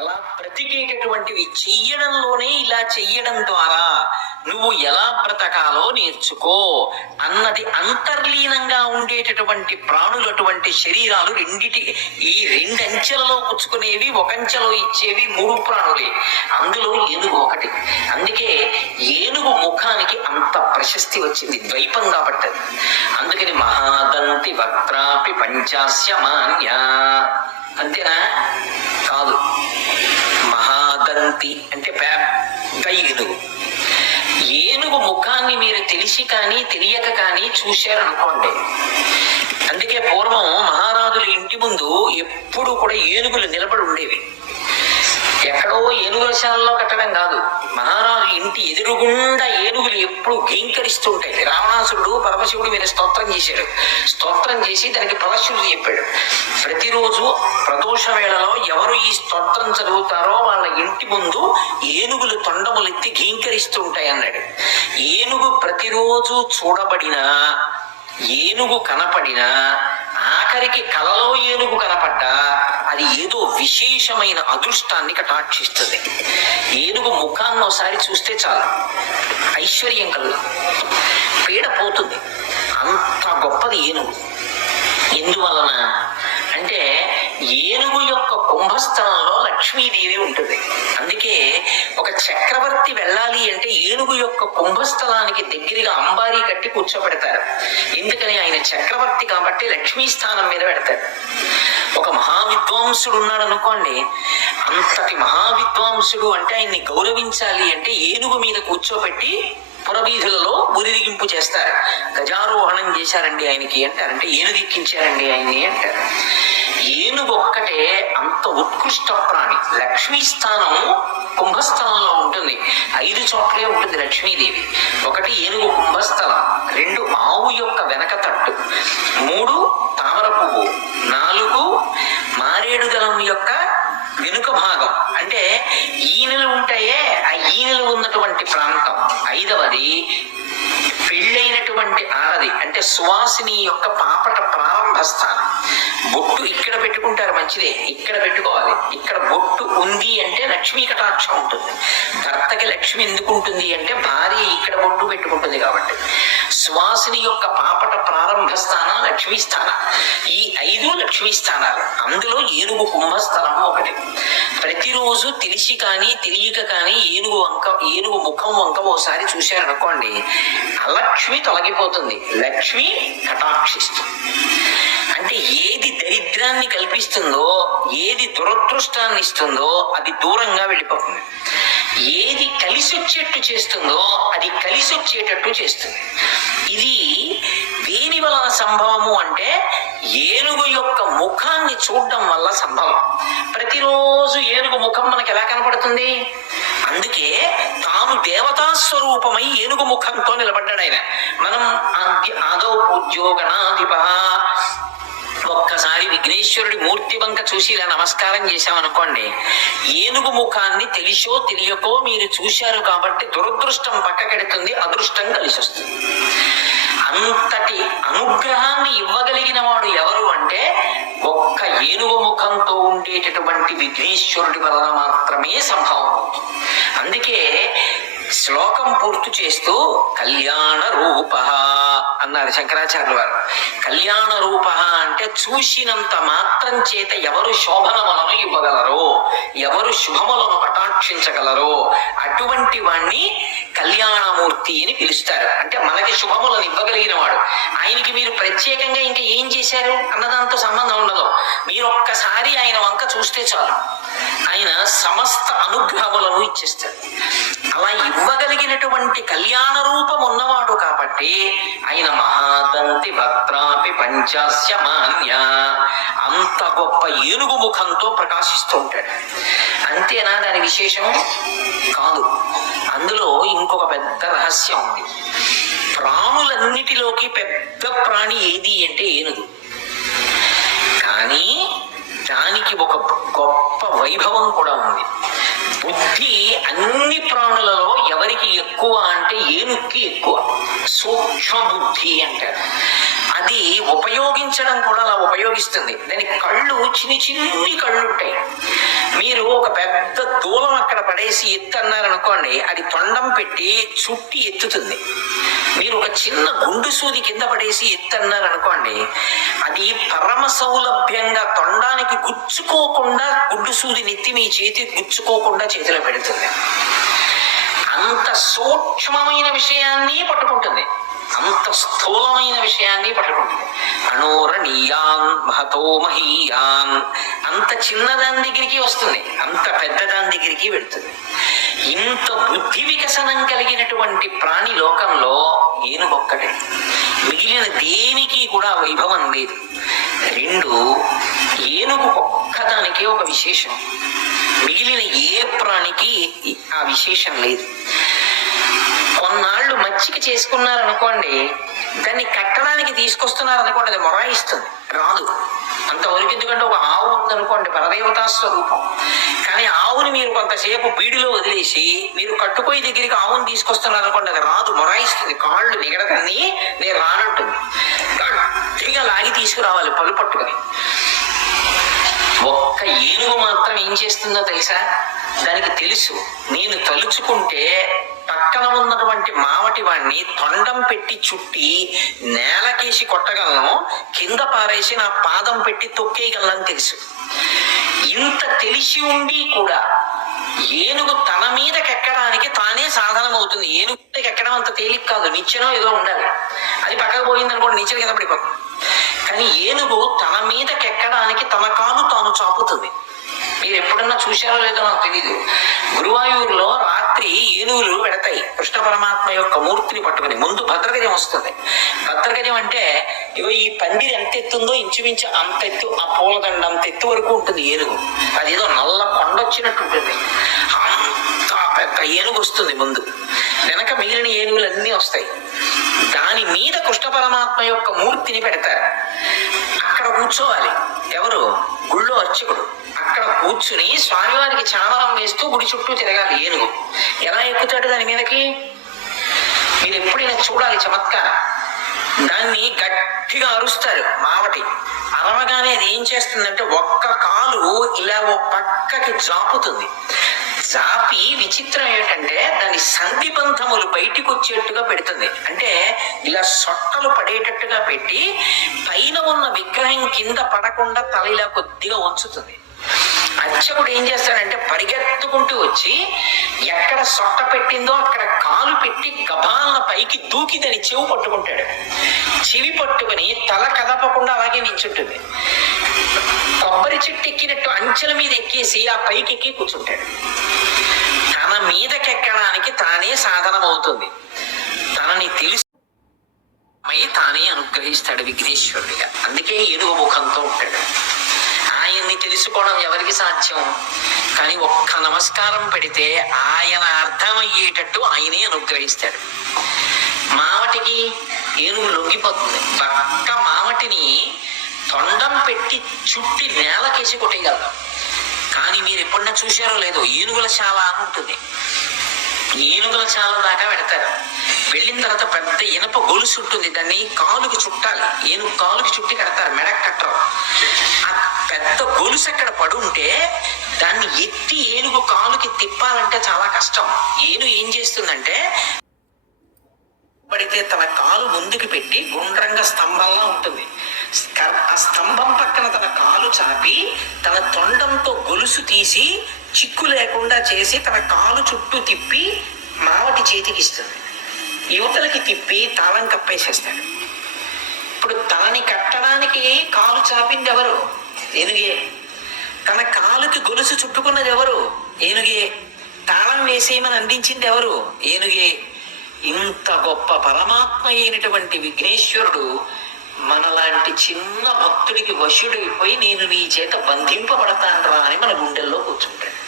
అలా బ్రతికేటటువంటివి చెయ్యడంలోనే ఇలా చెయ్యడం ద్వారా నువ్వు ఎలా బ్రతకాలో నేర్చుకో అన్నది అంతర్లీనంగా ఉండేటటువంటి ప్రాణులు, అటువంటి శరీరాలు రెండిటి, ఈ రెండంచెలలో పుచ్చుకునేవి, ఒకంచెలో ఇచ్చేవి మూడు ప్రాణులే. అందులో ఏనుగు ఒకటి. అందుకే ఏనుగు ముఖానికి అంత ప్రశస్తి వచ్చింది, ద్వైపం కాబట్టి. అందుకని మహాదంతి వక్త్రాపి పంచాస్య మాన్య. అంతేనా? కాదు. మహాదంతి అంటే పెద్ద ఏనుగు. ఏనుగు ముఖాన్ని మీరు తెలిసి కానీ తెలియక కానీ చూశారనుకోండి. అందుకే పూర్వం మహారాజుల ఇంటి ముందు ఎప్పుడు కూడా ఏనుగులు నిలబడి ఉండేవి. ఎక్కడో ఏనుగుల శాలలో కట్టడం కాదు, మహారాజు ఇంటి ఎదురుగుండా ఏనుగులు ఎప్పుడు గీంకరిస్తుంటాయి. రావణాసురుడు పరమశివుడి మీద స్తోత్రం చేశాడు. స్తోత్రం చేసి దానికి ఫలశ్రుతి చెప్పాడు. ప్రతిరోజు ప్రదోష వేళలో ఎవరు ఈ స్తోత్రం చదువుతారో వాళ్ళ ఇంటి ముందు ఏనుగులు తొండములెత్తి గీంకరిస్తూ ఉంటాయి అన్నాడు. ఏనుగు ప్రతిరోజు చూడబడినా, ఏనుగు కనపడినా, ఆఖరికి కలలో ఏనుగు కనపడ్డా అది ఏదో విశేషమైన అదృష్టాన్ని కటాక్షిస్తుంది. ఏనుగు ముఖాన్ని ఒకసారి చూస్తే చాలు, ఐశ్వర్యం కలుగు, పీడ పోతుంది. అంత గొప్పది ఏనుగు. ఎందువలన అంటే ఏనుగు యొక్క కుంభస్థలంలో లక్ష్మీదేవి ఉంటుంది. అందుకే ఒక చక్రవర్తి వెళ్ళాలి అంటే ఏనుగు యొక్క కుంభస్థలానికి దగ్గరగా అంబారీ కట్టి కూర్చోబెడతారు. ఎందుకని? ఆయన చక్రవర్తి కాబట్టి లక్ష్మీ స్థానం మీద పెడతారు. ఒక మహావిద్వాంసుడు ఉన్నాడు అనుకోండి, అంతటి మహావిద్వాంసుడు అంటే ఆయన్ని గౌరవించాలి అంటే ఏనుగు మీద కూర్చోబెట్టి పురవీధులలో ఊరిగింపు చేస్తారు. గజారోహణం చేశారండి ఆయనకి అంటారంటే, ఏనుగెక్కించారండి ఆయన్ని అంటారు. ఏనుగు ఒక్కటే అంత ఉత్కృష్ట ప్రాణి. లక్ష్మీ స్థానం కుంభస్థలంలో ఉంటుంది. 5 చోట్లే ఉంటుంది లక్ష్మీదేవి. 1 ఏనుగు కుంభస్థలం, 2 ఆవు యొక్క వెనక తట్టు, 3 తామర పువ్వు, 4 మారేడు దళం యొక్క వెనుక భాగం, అంటే ఈనెలు ఉంటాయే ఆ ఈనెలు ఉన్నటువంటి ప్రాంతం, 5వది పెళ్ళైనటువంటి ఆడది అంటే సువాసిని యొక్క పాపట ప్రారంభ స్థానం. బొట్టు ఇక్కడ పెట్టుకుంటారు, మంచిదే, ఇక్కడ పెట్టుకోవాలి. ఇక్కడ బొట్టు ఉంది అంటే లక్ష్మీ కటాక్షం ఉంటుంది. భర్తకి లక్ష్మి ఎందుకు ఉంటుంది అంటే భార్య ఇక్కడ బొట్టు పెట్టుకుంటుంది కాబట్టి. సువాసిని యొక్క పాపట ప్రారంభ స్థానం లక్ష్మీ స్థానం. ఈ 5 లక్ష్మీ స్థానాలు. అందులో ఏనుగు కుంభస్థలం ఒకటి. ప్రతిరోజు తెలిసి కానీ తెలియక కానీ ఏనుగు ముఖం వంక ఒకసారి చూశారనుకోండి, అలక్ష్మి తొలగిపోతుంది, లక్ష్మి కటాక్షిస్తుంది. అంటే ఏది దరిద్రాన్ని కల్పిస్తుందో, ఏది దురదృష్టాన్ని ఇస్తుందో అది దూరంగా వెళ్ళిపోతుంది. ఏది కలిసి వచ్చేట్టు చేస్తుందో అది కలిసి వచ్చేటట్టు చేస్తుంది. ఇది దేని వలన సంభవము అంటే ఏనుగు యొక్క ముఖాన్ని చూడడం వల్ల సంభవం. ప్రతిరోజు ఏనుగు ముఖం మనకు ఎలా కనపడుతుంది? అందుకే తాను దేవతా స్వరూపమై ఏనుగు ముఖంతో నిలబడ్డాడు ఆయన. మనం ఆదో ఉద్యోగనాధిప ఒక్కసారి విఘ్నేశ్వరుడి మూర్తి వంక చూసి ఇలా నమస్కారం చేశామనుకోండి, ఏనుగు ముఖాన్ని తెలిసో తెలియకో మీరు చూశారు కాబట్టి దురదృష్టం పక్కకెడుతుంది, అదృష్టం కలిసి వస్తుంది. అంతటి అనుగ్రహాన్ని ఇవ్వగలిగిన వాడు ఎవరు అంటే ఒక్క ఏనుగు ముఖంతో ఉండేటటువంటి విఘ్నేశ్వరుడి వలన మాత్రమే సంభవం అవుతుంది. అందుకే శ్లోకం పూర్తి చేస్తూ కళ్యాణ రూప అన్నారు శంకరాచార్యుల వారు. కళ్యాణ రూప అంటే చూసినంత మాత్రం చేత ఎవరు శోభనములను ఇవ్వగలరో, ఎవరు శుభములను కటాక్షించగలరో అటువంటి వాణ్ణి కళ్యాణమూర్తి అని పిలుస్తారు. అంటే మనకి శుభములను ఇవ్వగలిగిన వాడు. ఆయనకి మీరు ప్రత్యేకంగా ఇంకా ఏం చేశారు అన్నదాంతో సంబంధం ఉండదు. మీరు ఒక్కసారి ఆయన వంక చూస్తే చాలు, ఆయన సమస్త అనుగ్రహములను ఇచ్చేస్తారు. అలా ఇవ్వగలిగినటువంటి కళ్యాణ రూపం ఉన్నవాడు కాబట్టి ఆయన మహాదంతి భక్త్రాపి పంచాస్య మాన్య, అంత గొప్ప ఏనుగు ముఖంతో ప్రకాశిస్తూ ఉంటాడు. అంతేనా దాని విశేషం? కాదు. అందులో ఇంకొక పెద్ద రహస్యం ఉంది. ప్రాణులన్నిటిలోకి పెద్ద ప్రాణి ఏది అంటే ఏనుగు. కానీ దానికి ఒక గొప్ప వైభవం కూడా ఉంది. బుద్ధి అన్ని ప్రాణులలో ఎవరికి ఎక్కువ అంటే ఏనుక్కి ఎక్కువ. సూక్ష్మ బుద్ధి అంటారు. అది ఉపయోగించడం కూడా అలా ఉపయోగిస్తుంది. దాని కళ్ళు చిన్ని చిన్ని కళ్ళు ఉంటాయి. మీరు ఒక పెద్ద దూలం అక్కడ పడేసి ఎత్తు అన్నారనుకోండి, అది తొండం పెట్టి చుట్టి ఎత్తుతుంది. మీరు ఒక చిన్న గుండు సూది కింద పడేసి ఎత్తు అన్నారనుకోండి, అది పరమ సౌలభ్యంగా తొండానికి గుచ్చుకోకుండా గుండు సూది నెత్తి మీ చేతి గుచ్చుకోకుండా చేతిలో పెడుతుంది. అంత సూక్ష్మమైన విషయాన్ని పట్టుకుంటుంది, అంత స్థూలమైన విషయాన్ని పట్టుకుంటుంది. అణోరణీయాన్ మహతో మహీయాన్, అంత చిన్నదాని దగ్గరికి వస్తుంది, అంత పెద్దదాని దగ్గరికి వెళ్తుంది. ఇంత బుద్ధి వికసనం కలిగినటువంటి ప్రాణి లోకంలో ఏనుగొక్కటే. మిగిలిన దేనికి కూడా వైభవం లేదు. రెండు, ఏనుగు ఒక్కదానికే ఒక విశేషం, మిగిలిన ఏ ప్రాణికి ఆ విశేషం లేదు. కొన్నాళ్ళు మచ్చిక చేసుకున్నారనుకోండి, దాన్ని కట్టడానికి తీసుకొస్తున్నారనుకోండి, అది మొరాయిస్తుంది, రాదు. అంతవరకు ఎందుకంటే ఒక ఆవు ఉందనుకోండి, పరదేవతా స్వరూపం. కానీ ఆవుని మీరు కొంతసేపు బీడిలో వదిలేసి మీరు కట్టుపోయి దగ్గరికి ఆవుని తీసుకొస్తున్నారనుకోండి, అది రాదు, మొరాయిస్తుంది, కాళ్ళు నిగడకని నేను రానంటుంది. గట్టిగా లాగి తీసుకురావాలి పలు పట్టుకుని. ఒక్క ఏనుగు మాత్రం ఏం చేస్తుందో తెలుసా? దానికి తెలుసు, నేను తలుచుకుంటే పక్కన ఉన్నటువంటి మావటి వాడిని తొండం పెట్టి చుట్టి నేలకేసి కొట్టగలను, కింద పారేసి నా పాదం పెట్టి తొక్కేయగలను తెలుసు. ఇంత తెలిసి ఉండి కూడా ఏనుగు తన మీదకెక్కడానికి తానే సాధనం అవుతుంది. ఏనుగు మీదకి ఎక్కడం అంత తేలిక కాదు, నిచ్చెనో ఏదో ఉండాలి. అది పక్కకు పోయింది అనుకోండి, నిచ్చెన కింద పడిపోతుంది. కానీ ఏనుగు తన మీదకెక్కడానికి తన కాలు తాను చాపుతుంది. మీరు ఎప్పుడన్నా చూశారో లేదో నాకు తెలీదు, గురువాయూరులో రాత్రి ఏనుగులు పెడతాయి కృష్ణ పరమాత్మ యొక్క మూర్తిని పట్టుకుని. ముందు భద్రగజం వస్తుంది. భద్రగజం అంటే ఇగో ఈ పందిరి ఎంత ఎత్తుందో ఇంచుమించు అంత ఎత్తు, ఆ పూలదండ అంత ఎత్తు వరకు ఉంటుంది ఏనుగు. అదేదో నల్ల కొండొచ్చినట్టు ఉంటుంది. అంత పెద్ద ఏనుగు వస్తుంది ముందు, వెనక మిగిలిన ఏనుగులు అన్నీ వస్తాయి. దాని మీద కృష్ణ పరమాత్మ యొక్క మూర్తిని పెడతారు. అక్కడ కూర్చోవాలి ఎవరు? గుళ్ళో అర్చకుడు. అక్కడ కూర్చుని స్వామివారికి చామరం వేస్తూ గుడి చుట్టూ తిరగాలి ఏనుగు. ఎలా ఎక్కుతాడు దాని మీదకి? మీరు ఎప్పుడైనా చూడాలి చమత్కారం. దాన్ని గట్టిగా అరుస్తారు మావటి. అరవగానే అది ఏం చేస్తుందంటే ఒక్క కాలు ఇలా ఓ పక్కకి జాపుతుంది. జాపి విచిత్రం ఏమిటంటే దాని సంధిబంధములు బయటికి వచ్చేట్టుగా పెడుతుంది. అంటే ఇలా సొట్టలు పడేటట్టుగా పెట్టి పైన ఉన్న విగ్రహం కింద పడకుండా తల ఇలా కొద్దిగా ఉంచుతుంది. అర్చకుడు ఏం చేస్తాడంటే పరిగెత్తుకుంటూ వచ్చి ఎక్కడ సొట్ట పెట్టిందో అక్కడ కాలు పెట్టి గబాలన పైకి దూకి దాని చెవి పట్టుకుంటాడు. చెవి పట్టుకుని తల కదపకుండా అలాగే నించుంటుంది. కొబ్బరి చెట్టు ఎక్కినట్టు అంచెల మీద ఎక్కేసి ఆ పైకి ఎక్కి కూర్చుంటాడు. తన మీదకెక్కడానికి తానే సాధనం అవుతుంది. తనని తెలుసు తానే అనుగ్రహిస్తాడు విఘ్నేశ్వరుడిగా. అందుకే ఏనుగు ముఖంతో ఉంటాడు. ఆయన్ని తెలుసుకోవడం ఎవరికి సాధ్యం? కానీ ఒక్క నమస్కారం పెడితే ఆయన అర్థమయ్యేటట్టు ఆయనే అనుగ్రహిస్తాడు. మావటికి ఏనుగు లొంగిపోతుంది. పక్క మావటిని తొండం పెట్టి చుట్టి నేలకేసి కొట్టేయగలదు. కానీ మీరు ఎప్పుడన్నా చూశారో లేదో, ఏనుగుల శాల అని ఉంటుంది. ఏనుగుల శాల దాకా పెడతారు. వెళ్ళిన తర్వాత పెద్ద ఇనప గొలుసు ఉంటుంది, దాన్ని కాలుకి చుట్టాలి. ఏనుగు కాలుకి చుట్టి కడతారు, మెడకు కట్టరు. ఆ పెద్ద గొలుసు అక్కడ పడుంటే దాన్ని ఎత్తి ఏనుగు కాలుకి తిప్పాలంటే చాలా కష్టం. ఏనుగు ఏం చేస్తుందంటే పడితే తన కాలు ముందుకు పెట్టి గుండ్రంగా స్తంభంలా ఉంటుంది. ఆ స్తంభం పక్కన తన కాలు చాపి తన తొండంతో గొలుసు తీసి చిక్కు లేకుండా చేసి తన కాలు చుట్టూ తిప్పి మావటి చేతికి ఇస్తుంది. యువతలకి తిప్పి తాళం కప్పేసేస్తాడు. ఇప్పుడు తనని కట్టడానికి కాలు చాపింది ఎవరు? ఏనుగే. తన కాలుకి గొలుసు చుట్టుకున్నది ఎవరు? ఏనుగే. తాళం వేసేయమని అందించింది ఎవరు? ఏనుగే. ఇంత గొప్ప పరమాత్మ అయినటువంటి విఘ్నేశ్వరుడు మనలాంటి చిన్న భక్తుడికి వశుడైపోయి నేను నీ చేత బంధింపబడతాను రా అని మన గుండెల్లో కూర్చుంటాడు.